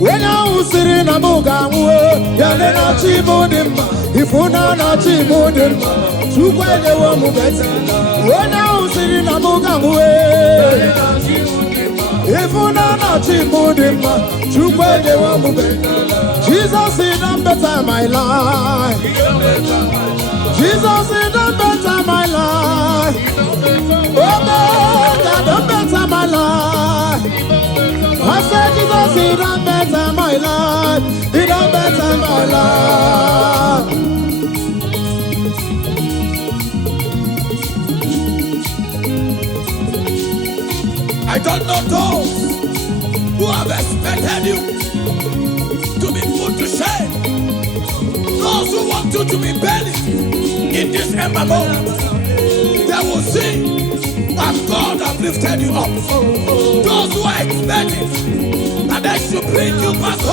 When you sitting a moga, you're not cheap on him. If you're not cheap on him, two way they won't move better. When you sitting a moga, if you're not cheap on him, two way they won't move better. Jesus is a better my life. Jesus is a better my life. Oh God, a better my life. I said Jesus, he done better my life. He done better my life. I don't know those who have expected you to be put to shame. Those who want you to be buried in this ember moment, they will see that God has lifted you up. Those who are expecting that they should bring you back home.